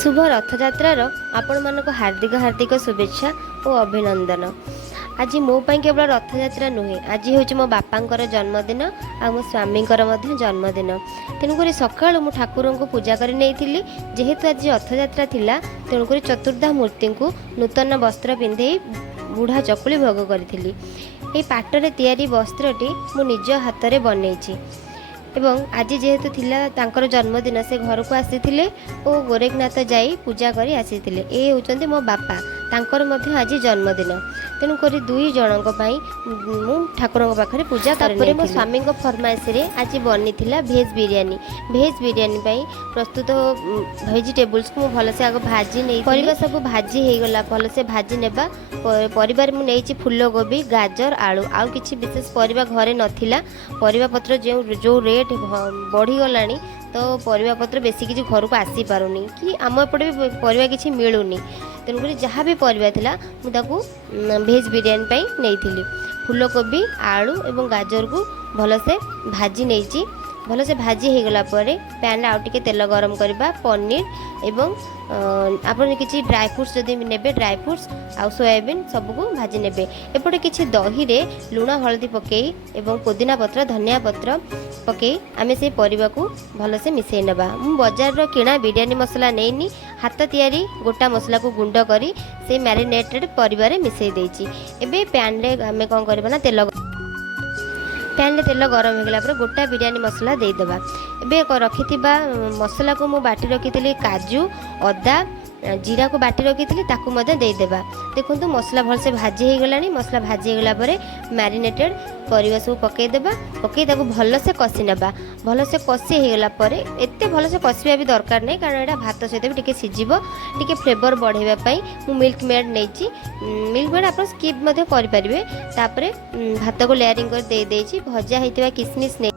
शुभ रथयात्रार आपण मानक हार्दिक हार्दिक शुभेच्छा और अभिनंदन। आज मोपाई केवल रथयात्रा नुहे, आज हूँ मो बापांकर जन्मदिन आ मो स्वामींकर जन्मदिन। तेणुक सका मु ठाकुर को पूजा कर नहीं जेहेतु आज रथयात्रा थिला, तेणुक चतुर्धा मूर्ति को नूतन वस्त्र पिंधे बुढ़ा चकुली भोग करी। ये पाटरे तैयारी वस्त्रटी मु निज हाथ में बनई एवं आज जेहेतु थिला तांकर जन्मदिन से घर को आसी और गोरखनाथ जाई पूजा करी आसी। ये होचंती मो बापा, तांकर मध्य आज जन्मदिन, तेणुक दुई जनक मु ठाकुर पाखे पूजा कर। मो स्वामी फरमाइश रे आज बनी भेज बिरियानी। भेज बिरियानी प्रस्तुत भेजिटेबल्स को भलसे आग भाजी नहीं, परिवा सब भाजी हो गला, भलसे भाजी नेबा। परिवार मु नहीं फूल गोभी, गाजर, आलू, आउ किछि विशेष परिवा घरे नथिला। परिवा पत्र जो रेट बढ़ी गलानी, तो परिवा पत्र बेसी किछि घर को आसी पारुनी कि आम एपटे भी परिवा किछि मिलुनी। तेणुक जहाँ भी परिवा थिला मुझे भेज बिरियानी नहीं थी। फूल कोबी, आलू एवं गाजर को भलसे भाजी नहीं, भलसे भाजी हो गला परे पैन आउ टिके तेल गरम करबा। पनीर एवं आपन किछि ड्राई फ्रूट्स जदि नेबे, ड्राई फ्रूट्स आ सोयाबीन सबको भाजी नेबे। एपटे किछि दही रे लुण हल्दी पकेई एवं पुदीना पत्र, धनिया पत्र पकेई आमे से परिवा को भलसे मिसई नेबा। मु बाजार रो किणा बिरियानी मसला नेइनी, हाथ तैयारी गोटा मसला को गुंड करी से मैरिनेटेड परिवा रे मिसई देइछि। एबे पैन रे आमे कोन करबा ना पैन रे तेल गरम हो गला पर गोटा बिरियानी मसला देदेबा। एबे रखि मसला को मु बाटी रखी काजू, अदा, जीरा को बाटी रखी ताकू देदेबा। देखो मसला भलसे भाजी हो गलानी। मसला भाजी हो गला पर मैरिनेटेड परिवा सब पकईदेबा। पकई ताकू भलसे कषि नेबा। भलसे कषि हो गला पर एते भलसे कषिबा भी दरकार नहीं, कारण एटा भात सहित भी टिके सिझिबो। टिके फ्लेवर बढ़ेबा पई मु मिल्क मेड नेछि। मिल्क मेड आप स्किप मध्य करि परिबे। तापरे भात को लेयरिंग कर दे देछि। भजा हेतिबा किसमिस ने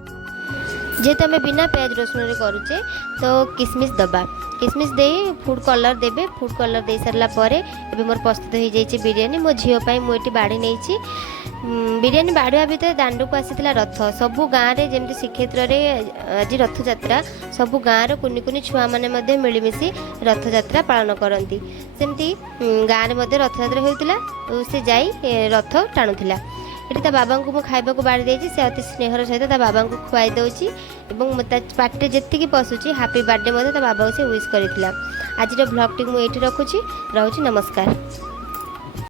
जेहेतु आम बिना प्याज रसुण रे करुचे, तो किसमिस दबा। किसमिस दे फूड कलर देबे। फूड कलर दे सारला परे एबे मोर प्रस्तुत हो जाइए बिरियानी। मो झील मुझे बाड़ी नहीं बिरियानी बाढ़वा भितर दांड को आसीला रथ। सबू गाँव में जमी श्रीक्षेत्र में आज रथयात्रा सबू गाँव कुनि कुनि छुआ मैंने मिलमिशि रथयात्रा पालन करती। सेमती गाँव में रथयात्रा होता से जाई रथ टाणुला। ये बाबा को खाइबा को बाड़ी देछि, से अति स्नेहर सहित बाबा को खुआई दउछि एवं पाटे जेतिकी पशुची हापी बर्थडे बाबा को से विश करथिला। आज ब्लॉग टी मुझे रखुछि। नमस्कार।